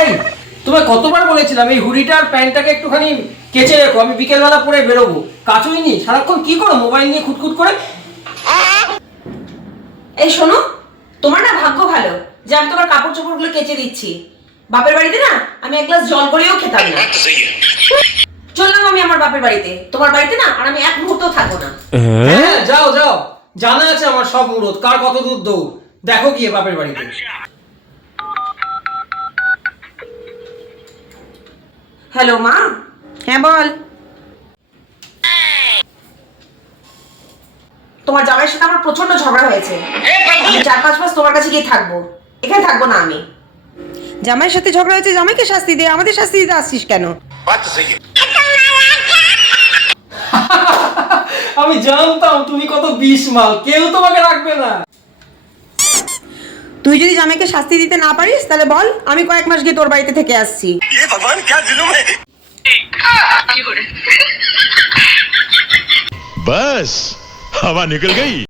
এই তোমায় কতবার বলেছিলাম এই হুডিটা আর প্যান্টটাকে একটুখানি কেচে রেখো আমি বিকেলবেলা পরে বেরোবো। কাচুই নি সারাক্ষণ কি করো মোবাইল নিয়ে খুঁতখুত করে? এই শোনো তোমার না ভাগ্য ভালো যে আমি তোমার কাপড় চোপড়গুলো কেচে দিচ্ছি। বাপের বাড়িতে না আমি এক গ্লাস জল করেও খেতাম না। চললাম আমি আমার বাপের বাড়িতে। তোমার বাড়িতে না আর আমি এক মুহূর্ত থাকব না। হ্যাঁ? যাও যাও। জানা আছে আমার সব মুরত কার কত দূর দৌড়। দেখো গিয়ে বাপের বাড়িতে। হ্যালো মা। হ্যাঁ বল। তোমার জামাইয়ের সাথে আমার প্রচণ্ড ঝগড়া হয়েছে। চার পাঁচ মাস তোমার কাছে গিয়ে থাকব। এখানে থাকব না আমি। জামাইয়ের সাথে ঝগড়া হয়েছে জামাইকে শাস্তি দে আমাদের শাস্তি দিতে আসছিস কেন? আমি জানতাম তুমি কত বিষ মাল কেউ তোমাকে রাখবে না। তুই যদি জামাইকে শাস্তি দিতে না পারিস তাহলে বল আমি কয়েক মাস গিয়ে তোর বাড়িতে থেকে আসছি। বাস হাওয়া নিকল গই।